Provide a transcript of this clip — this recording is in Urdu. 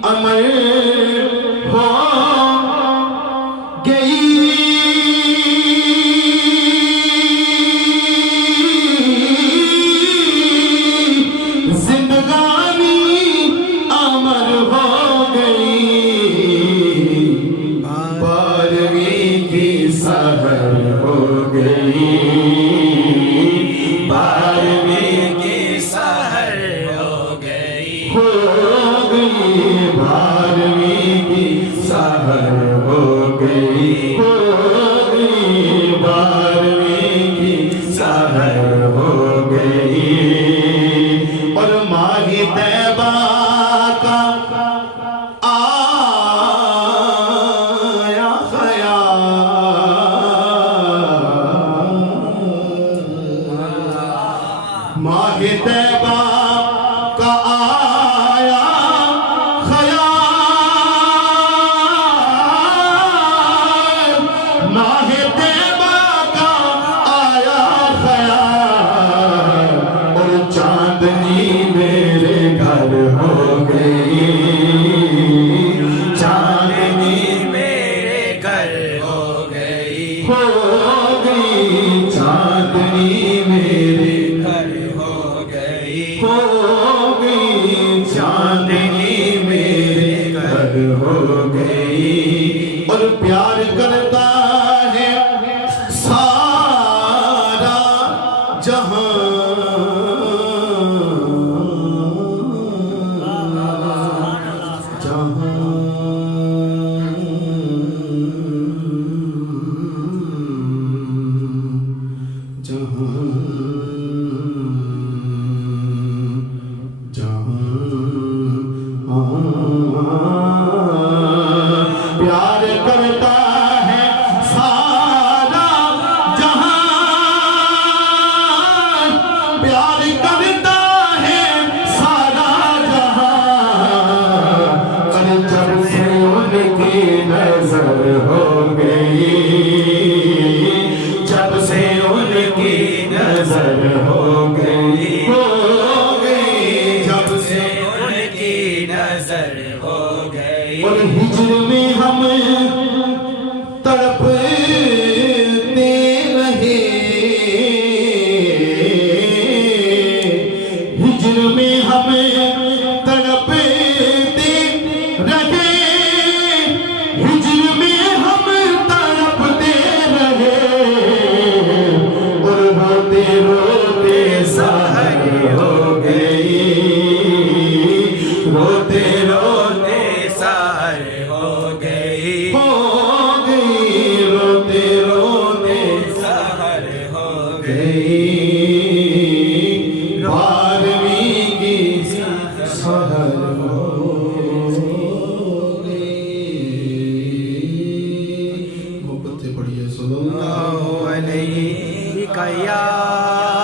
امر ہو گئی زندگانی امر ہو گئی بارہویں کی سحر ہو گئی بارہویں کی سحر ہو گئی بارہویں کی سحر ہو گئی بارہویں کی سحر ہو گئی اور ماہ طیبہ کا آیا خیال ماہ طیبہ کا آیا خیال ماہ طیبہ کا آیا خیال اور چاندنی میرے گھر ہو گئی چاندنی میرے گھر ہو گئی چاندنی میرے گھر ہو گئی چاندنی میرے گھر ہو گئی اور پیار کرتا ہے سارا جہاں پیار کرتا ہے سارا جہاں پیار کرتا ہے سارا جہاں اور جب سے ان کی نظر ہو گئی جب سے ان کی نظر ہو گئی جب سے ان کی نظر ہو گئی اور ہجر میں ہم تڑپتے رہے ہجر میں ہم تڑپتے رہے ہجر میں ہم تڑپتے رہے اور روتے روتے سحر ہو گئی روتے روتے سحر ہو گئی روتے روتے سحر ہو گئی بارہویں کی سحر ہو گئی محبت سے پڑھیے صلی اللہ علیہ علیہ